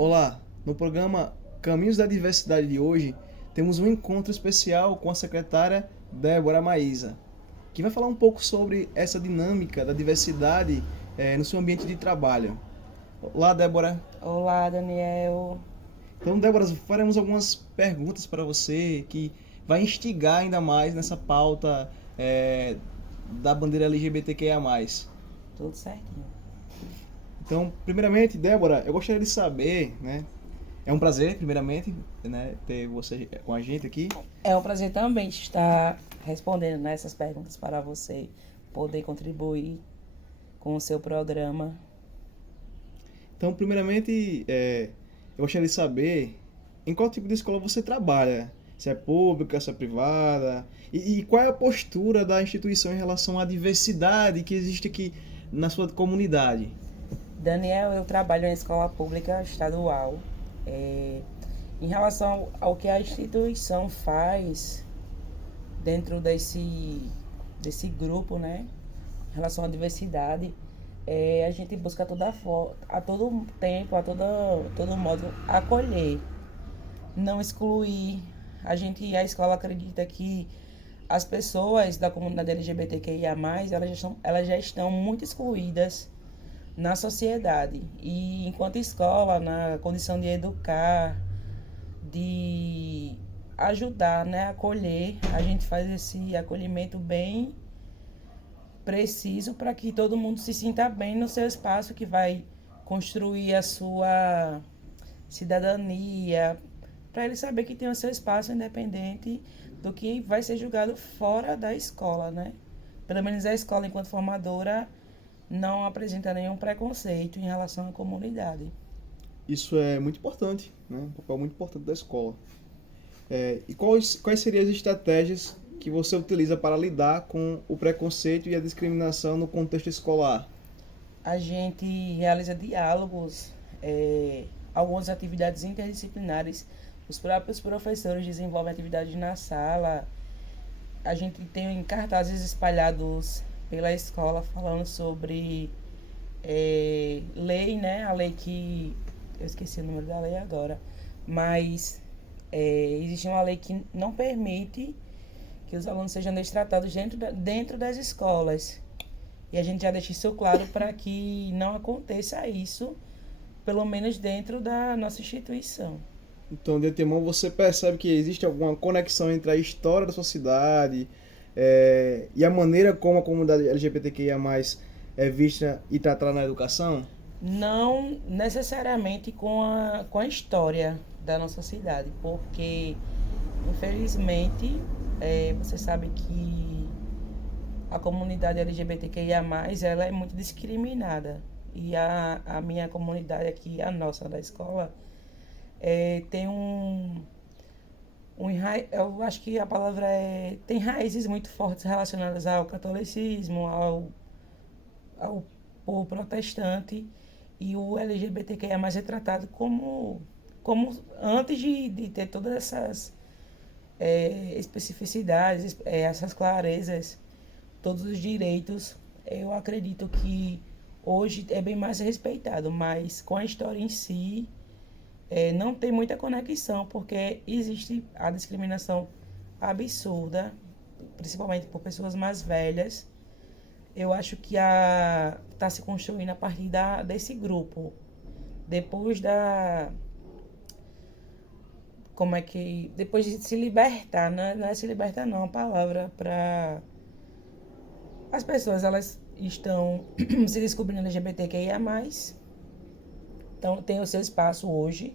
Olá, no programa Caminhos da Diversidade de hoje, temos um encontro especial com a secretária Débora Maísa, que vai falar um pouco sobre essa dinâmica da diversidade no seu ambiente de trabalho. Olá, Débora. Olá, Daniel. Então, Débora, faremos algumas perguntas para você que vai instigar ainda mais nessa pauta da bandeira LGBTQIA+. Tudo certinho. Então, primeiramente, Débora, eu gostaria de saber, né? É um prazer, primeiramente, né, ter você com a gente aqui. É um prazer também estar respondendo nessas perguntas para você poder contribuir com o seu programa. Então, primeiramente, eu gostaria de saber em qual tipo de escola você trabalha. Se é pública, se é privada. E qual é a postura da instituição em relação à diversidade que existe aqui na sua comunidade? Daniel, eu trabalho em escola pública estadual. Em relação ao que a instituição faz dentro desse grupo, né? Em relação à diversidade, a gente busca a todo tempo, todo modo, acolher, não excluir. A escola acredita que as pessoas da comunidade LGBTQIA+, elas já estão muito excluídas na sociedade. E enquanto escola, na condição de educar, de ajudar, né, acolher, a gente faz esse acolhimento bem preciso para que todo mundo se sinta bem no seu espaço, que vai construir a sua cidadania, para ele saber que tem o seu espaço independente do que vai ser julgado fora da escola, né? Pelo menos a escola, enquanto formadora, não apresenta nenhum preconceito em relação à comunidade. Isso é muito importante, né? Um papel muito importante da escola. E quais seriam as estratégias que você utiliza para lidar com o preconceito e a discriminação no contexto escolar? A gente realiza diálogos, algumas atividades interdisciplinares. Os próprios professores desenvolvem atividades na sala. A gente tem cartazes espalhados pela escola falando sobre lei, né? A lei que... Eu esqueci o número da lei agora. Mas existe uma lei que não permite que os alunos sejam destratados dentro das escolas. E a gente já deixa isso claro para que não aconteça isso, pelo menos dentro da nossa instituição. Então, de antemão, você percebe que existe alguma conexão entre a história da sua cidade e a maneira como a comunidade LGBTQIA+, é vista e tratada na educação? Não necessariamente com a história da nossa cidade, porque, infelizmente, você sabe que a comunidade LGBTQIA+, ela é muito discriminada. E a minha comunidade aqui, a nossa da escola, tem eu acho que a palavra tem raízes muito fortes relacionadas ao catolicismo, ao povo protestante, e o LGBTQIA+ é tratado como antes de ter todas essas especificidades, essas clarezas, todos os direitos, eu acredito que hoje é bem mais respeitado, mas com a história em si, não tem muita conexão, porque existe a discriminação absurda, principalmente por pessoas mais velhas. Eu acho que está se construindo a partir desse grupo. Depois da. Como é que. Depois de se libertar, né? Não é se libertar, não, a palavra para. As pessoas, elas estão se descobrindo LGBTQIA+. Então, tem o seu espaço hoje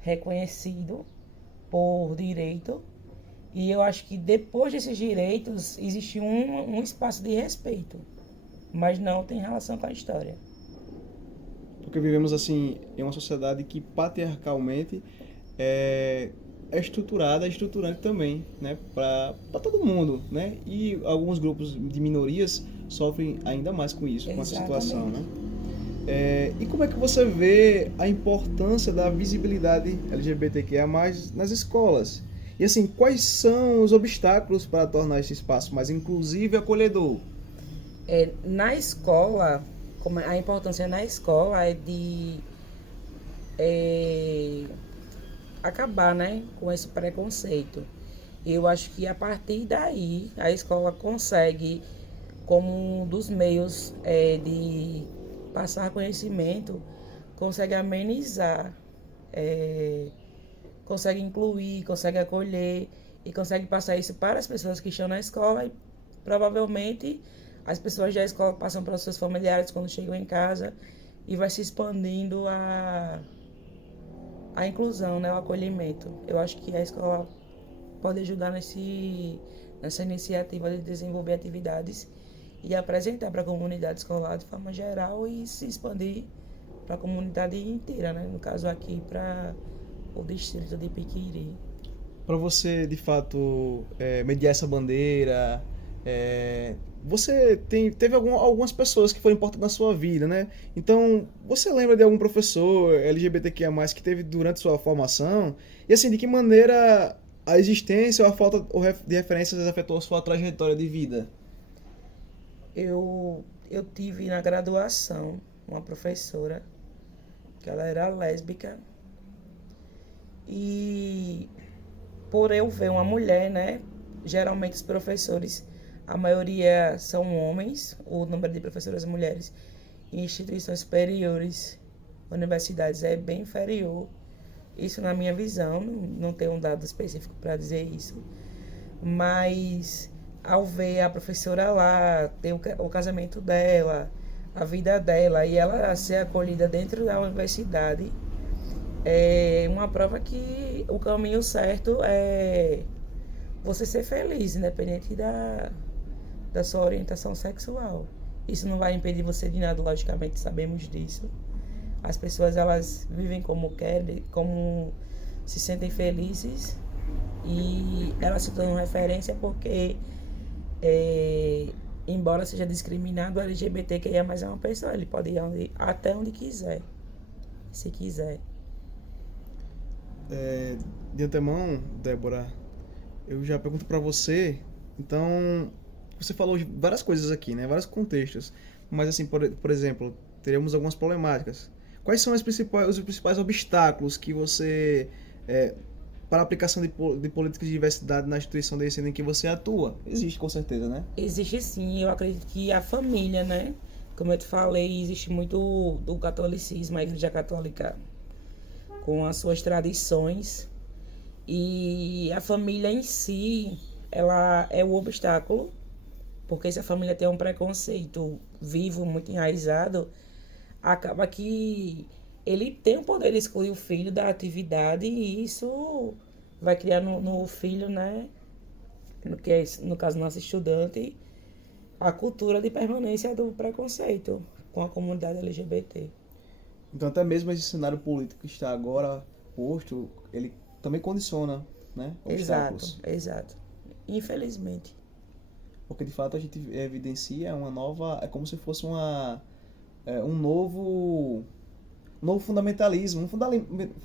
reconhecido por direito. E eu acho que depois desses direitos existe um espaço de respeito, mas não tem relação com a história. Porque vivemos assim em uma sociedade que patriarcalmente é estruturada, é estruturante também, né, para todo mundo, né? E alguns grupos de minorias sofrem ainda mais com isso, com essa situação, né? Exatamente. E como é que você vê a importância da visibilidade LGBTQIA+, nas escolas? E assim, quais são os obstáculos para tornar esse espaço mais inclusivo e acolhedor? Na escola, a importância na escola é de é, acabar, né, com esse preconceito. Eu acho que a partir daí a escola consegue, como um dos meios de passar conhecimento, consegue amenizar, é, consegue incluir, consegue acolher e consegue passar isso para as pessoas que estão na escola e provavelmente as pessoas da escola passam para os seus familiares quando chegam em casa e vai se expandindo a inclusão, né, o acolhimento. Eu acho que a escola pode ajudar nessa iniciativa de desenvolver atividades e apresentar para a comunidade escolar de forma geral e se expandir para a comunidade inteira, né? No caso aqui para o distrito de Piquiri. Para você, de fato, mediar essa bandeira, você teve algumas pessoas que foram importantes na sua vida, né? Então, você lembra de algum professor LGBTQIA+, que teve durante sua formação? E assim, de que maneira a existência ou a falta de referências afetou a sua trajetória de vida? Eu tive na graduação uma professora que ela era lésbica e por eu ver uma mulher, né? Geralmente os professores, a maioria são homens, o número de professoras mulheres em instituições superiores, universidades é bem inferior. Isso na minha visão, não tenho um dado específico para dizer isso. Mas ao ver a professora lá, ter o casamento dela, a vida dela e ela ser acolhida dentro da universidade, é uma prova que o caminho certo é você ser feliz, independente da sua orientação sexual. Isso não vai impedir você de nada, logicamente sabemos disso. As pessoas elas vivem como querem, como se sentem felizes e elas se tornam referência porque embora seja discriminado, o LGBTQIA+, é uma pessoa, ele pode ir até onde quiser, se quiser. De antemão, Débora, eu já pergunto para você, então, você falou de várias coisas aqui, né? Vários contextos, mas assim, por exemplo, teremos algumas problemáticas. Quais são os principais obstáculos que você, para a aplicação de políticas de diversidade na instituição de ensino em que você atua? Existe, com certeza, né? Existe sim, eu acredito que a família, né? Como eu te falei, existe muito do catolicismo, a Igreja Católica, com as suas tradições. E a família em si, ela é o obstáculo, porque se a família tem um preconceito vivo, muito enraizado, acaba que ele tem o poder de excluir o filho da atividade e isso vai criar no filho, né? Que é, no caso, nosso estudante, a cultura de permanência do preconceito com a comunidade LGBT. Então, até mesmo esse cenário político que está agora posto, ele também condiciona, né, obstáculos. Exato. Infelizmente. Porque, de fato, a gente evidencia uma nova... É como se fosse um novo fundamentalismo,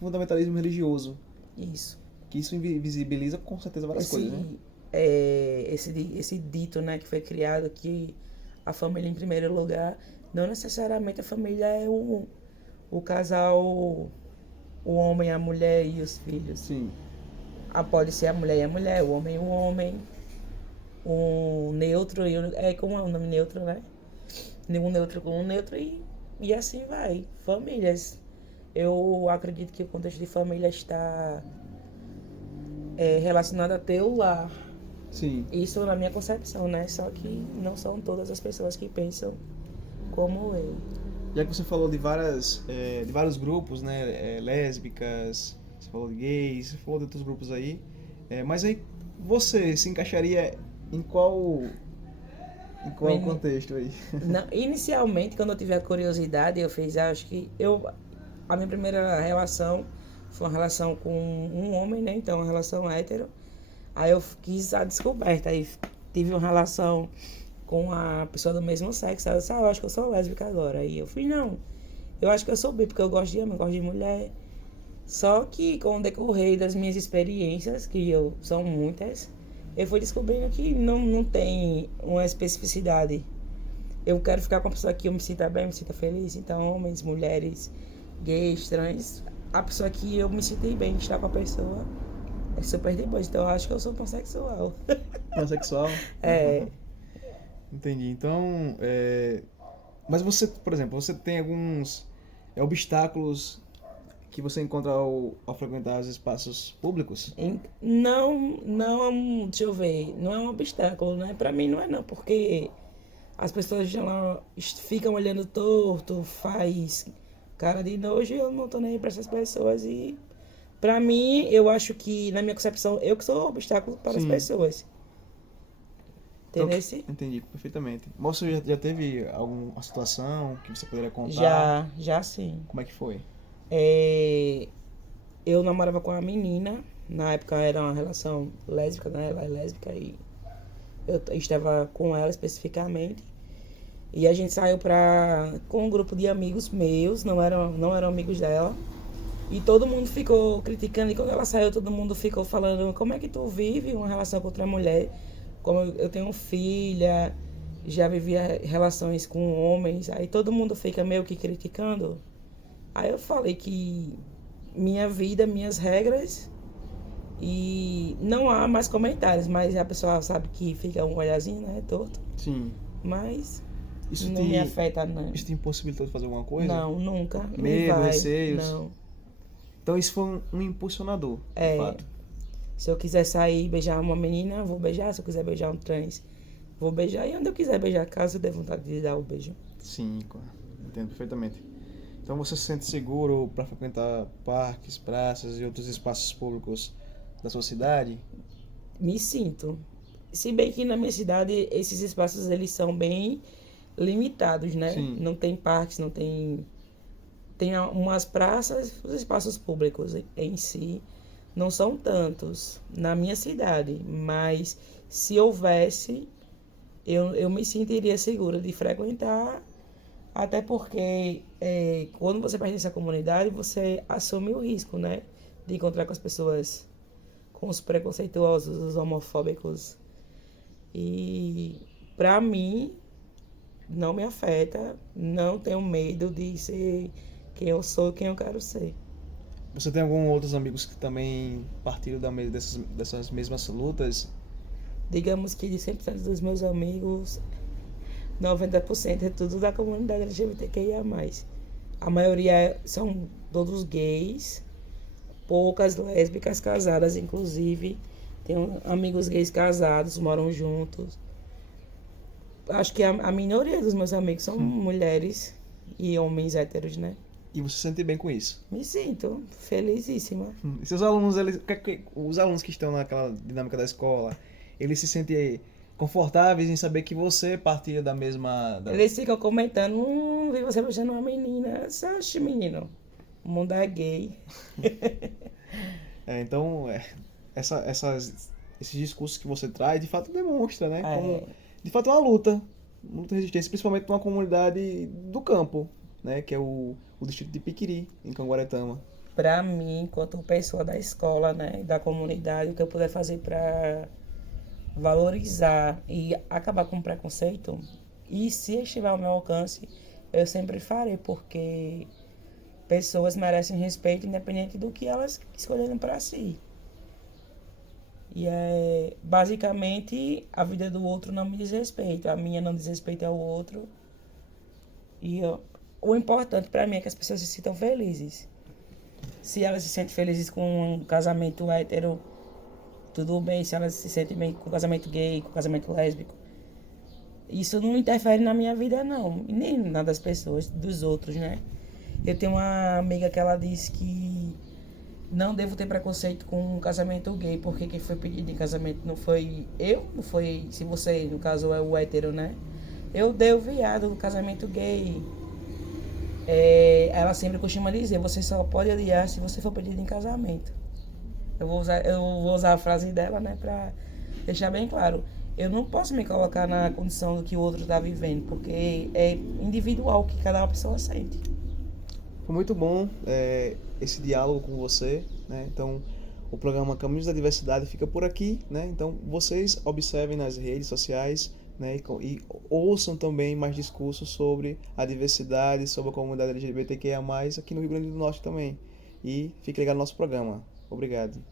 fundamentalismo religioso. Isso. Que isso invisibiliza, com certeza, várias coisas, né? Esse dito, né, que foi criado, que a família em primeiro lugar, não necessariamente a família é o casal, o homem, a mulher e os filhos. Sim. Pode ser a mulher e a mulher, o homem, um neutro, como é o nome neutro, né? Um neutro com um neutro e assim vai. Famílias. Eu acredito que o contexto de família está relacionado a ter o lar. Sim. Isso na minha concepção, né? Só que não são todas as pessoas que pensam como eu. Já que você falou de vários grupos, né? Lésbicas, você falou de gays, você falou de outros grupos aí. Mas aí você se encaixaria em qual contexto aí? Não, inicialmente, quando eu tive a curiosidade, a minha primeira relação foi uma relação com um homem, né? Então, uma relação hétero. Aí eu quis a descoberta, aí tive uma relação com a pessoa do mesmo sexo. Aí eu disse, eu acho que eu sou lésbica agora. Aí eu fui, não, eu acho que eu sou bi, porque eu gosto de homem, gosto de mulher. Só que com o decorrer das minhas experiências, que são muitas, eu fui descobrindo que não tem uma especificidade. Eu quero ficar com uma pessoa que eu me sinta bem, me sinta feliz. Então, homens, mulheres, gays, trans, a pessoa que eu me senti bem de estar com a pessoa é super de boa. Então eu acho que eu sou pansexual. Pansexual? É. Entendi. Então, mas você, por exemplo, você tem alguns obstáculos que você encontra ao frequentar os espaços públicos? Não, deixa eu ver, não é um obstáculo, né? Pra mim não é não, porque as pessoas já lá ficam olhando torto, faz cara de nojo e eu não tô nem aí pra essas pessoas. E pra mim, eu acho que, na minha concepção, eu que sou obstáculo para as Sim. pessoas. Então, Entendeu? entendi perfeitamente. Mas você já teve alguma situação que você poderia contar? Já sim. Como é que foi? Eu namorava com uma menina, na época era uma relação lésbica, né? Ela é lésbica e eu estava com ela especificamente. E a gente saiu com um grupo de amigos meus, não eram amigos dela. E todo mundo ficou criticando. E quando ela saiu, todo mundo ficou falando: como é que tu vive uma relação com outra mulher? Como eu tenho filha, já vivia relações com homens. Aí todo mundo fica meio que criticando. Aí eu falei que minha vida, minhas regras. E não há mais comentários, mas a pessoa sabe que fica um olhazinho, né? Torto. Sim. Mas Isso não me afeta, não. Isso te impossibilitou de fazer alguma coisa? Não, nunca. Medo, receios? Não. Então isso foi um impulsionador, de fato. Se eu quiser sair e beijar uma menina, vou beijar. Se eu quiser beijar um trans, vou beijar. E onde eu quiser beijar, caso eu dê vontade de dar o beijo. Sim, entendo perfeitamente. Então você se sente seguro para frequentar parques, praças e outros espaços públicos da sua cidade? Me sinto. Se bem que na minha cidade esses espaços eles são bem limitados, né? Sim. Não tem parques, não tem... Tem umas praças, os espaços públicos em si não são tantos na minha cidade, mas se houvesse, eu me sentiria segura de frequentar, até porque quando você pertence à comunidade, você assume o risco, né? De encontrar com as pessoas, com os preconceituosos, os homofóbicos. E pra mim, não me afeta, não tenho medo de ser quem eu sou e quem eu quero ser. Você tem alguns outros amigos que também partilham dessas mesmas lutas? Digamos que de 100% dos meus amigos, 90% é tudo da comunidade LGBTQIA+. A maioria são todos gays, poucas lésbicas casadas, inclusive. Tenho amigos gays casados, moram juntos. Acho que a minoria dos meus amigos são mulheres e homens héteros, né? E você se sente bem com isso? Me sinto felizíssima. E seus alunos, os alunos que estão naquela dinâmica da escola, eles se sentem confortáveis em saber que você partilha da mesma... Eles ficam comentando, vi você beijando uma menina. Oxe, menino, o mundo é gay. Então, esses discursos que você traz, de fato demonstra, né? Como, de fato é uma luta de resistência, principalmente numa comunidade do campo, né? Que é o distrito de Piquiri, em Canguaretama. Pra mim, enquanto pessoa da escola, né, da comunidade, o que eu puder fazer pra valorizar e acabar com o preconceito, e se estiver ao meu alcance, eu sempre farei, porque pessoas merecem respeito independente do que elas escolherem para si. E basicamente a vida do outro não me diz respeito, a minha não diz respeito ao outro. E o importante para mim é que as pessoas se sintam felizes. Se elas se sentem felizes com um casamento hétero, tudo bem. Se elas se sentem bem com casamento gay, com casamento lésbico, isso não interfere na minha vida, não. E nem na das pessoas, dos outros, né? Eu tenho uma amiga que ela disse que não devo ter preconceito com um casamento gay, porque quem foi pedido em casamento não foi eu, não foi, se você, no caso, é o hétero, né? Eu dei o viado no casamento gay. Ela sempre costuma dizer, você só pode odiar se você for pedido em casamento. Eu vou usar a frase dela, né, pra deixar bem claro. Eu não posso me colocar na condição do que o outro está vivendo, porque é individual o que cada pessoa sente. Foi muito bom esse diálogo com você, né? Então, o programa Caminhos da Diversidade fica por aqui, né? Então, vocês observem nas redes sociais, né? E ouçam também mais discursos sobre a diversidade, sobre a comunidade LGBTQIA+, aqui no Rio Grande do Norte também. e fique ligado no nosso programa. Obrigado.